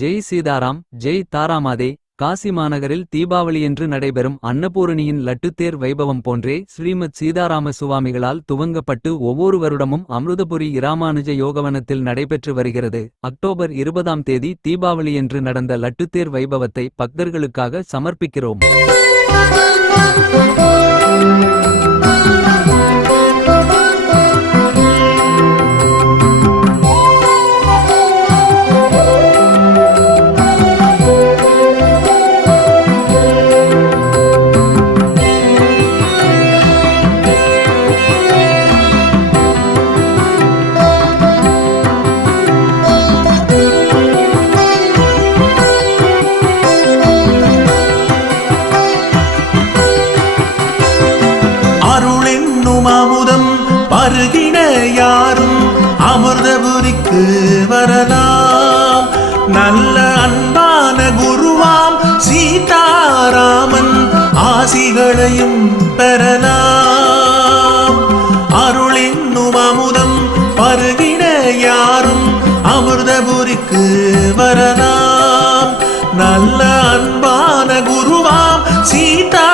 ஜெய் சீதாராம் ஜெய் தாராமாதே காசி மாநகரில் தீபாவளியன்று நடைபெறும் அன்னபூரணியின் லட்டுத்தேர் வைபவம் போன்றே ஸ்ரீமத் சீதாராம சுவாமிகளால் துவங்கப்பட்டு ஒவ்வொரு வருடமும் அமிர்தபுரி இராமானுஜ யோகவனத்தில் நடைபெற்று வருகிறது. அக்டோபர் இருபதாம் தேதி தீபாவளியன்று நடந்த லட்டுத்தேர் வைபவத்தை பக்தர்களுக்காக சமர்ப்பிக்கிறோம். அருளென்னும் அமுதம் பருகின யாரும் அமிர்தபுரிக்கு வரலாம். நல்ல அன்பான குருவாம் சீதாராமன் ஆசிகளையும் பெறலாம். அருளென்னும் அமுதம் பருகின யாரும் அமிர்தபுரிக்கு வரலாம். நல்ல அன்பான குருவாம் சீதா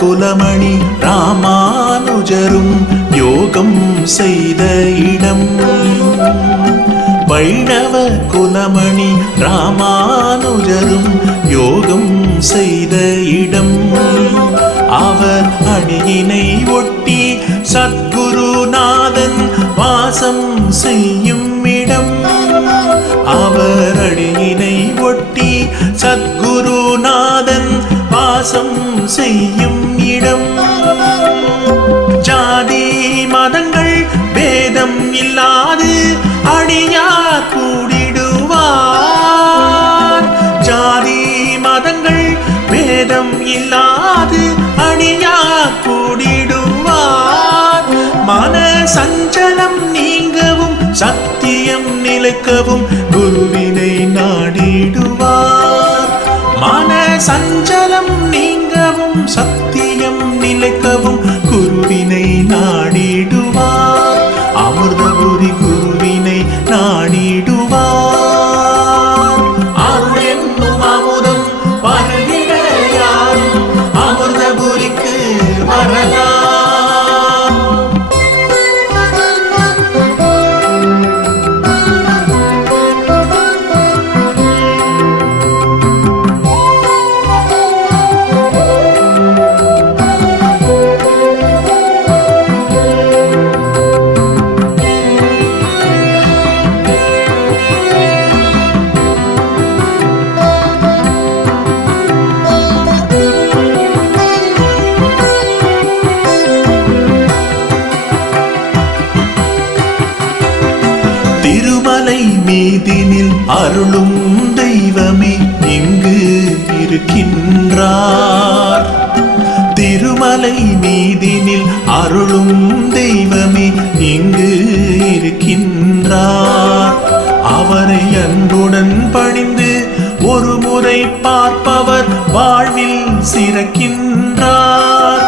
குலமணி ராமானுஜரும் யோகம் செய்த இடம். வைணவ குலமணி ராமானுஜரும் யோகம் செய்த இடம். அவர் அணியினை ஒட்டி சத்குருநாதன் வாசம் செய்யும் இடம். அவர் அடியினை ஒட்டி சத்குருநாதன் வாசம் செய்யும் இல்லாது அடியார் கூடிடுவார். ஜாதி மதங்கள் வேதம் இல்லாது அடியார் கூடிடுவார். மன சஞ்சலம் நீங்கவும் சத்தியம் நிலைக்கவும் குருவினை நாடிடுவார். மன சஞ்சலம் நீங்கவும் சத்தியம் நிலைக்கவும் மீதினில் அருளும் தெய்வமே இங்கு இருக்கின்றார். திருமலை மீதினில் அருளும் தெய்வமே இங்கு இருக்கின்றார். அவரை அன்புடன் பணிந்து ஒரு முறை பார்ப்பவர் வாழ்வில் சிறக்கின்றார்.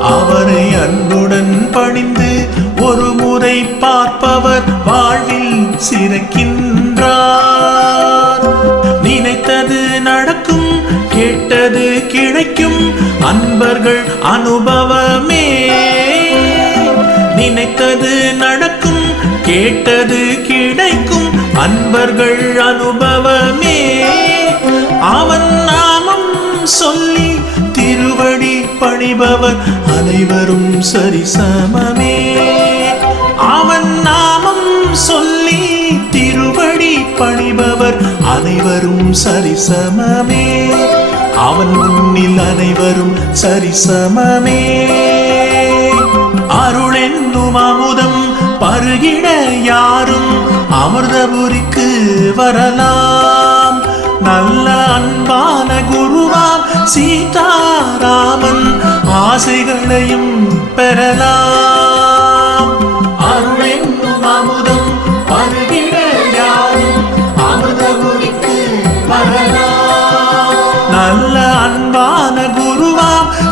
அவரை அன்புடன் பணிந்து ஒரு முறை பார்ப்பவர் வாழ்வில் சிறக்கின்றார் நினைத்தது நடக்கும் கேட்டது கிடைக்கும் அன்பர்கள் அனுபவமே. நினைத்தது நடக்கும் கேட்டது கிடைக்கும் அன்பர்கள் அனுபவமே. அவன் நாமம் சொல்லி திருவடி பணிபவர் அனைவரும் சரிசமமே. அனைவரும் சரிசமமே. அவன் முன்னில் அனைவரும் சரிசமமே. அருளென்னும் அமுதம் பருகிட யாரும் அமிர்தபுரிக்கு வரலாம். நல்ல அன்பான குருவாம் சீதாராமன் ஆசைகளையும் பெறலாம்.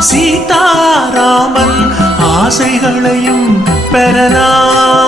சீதாராமன் ஆசைகளையும் பெறலாம்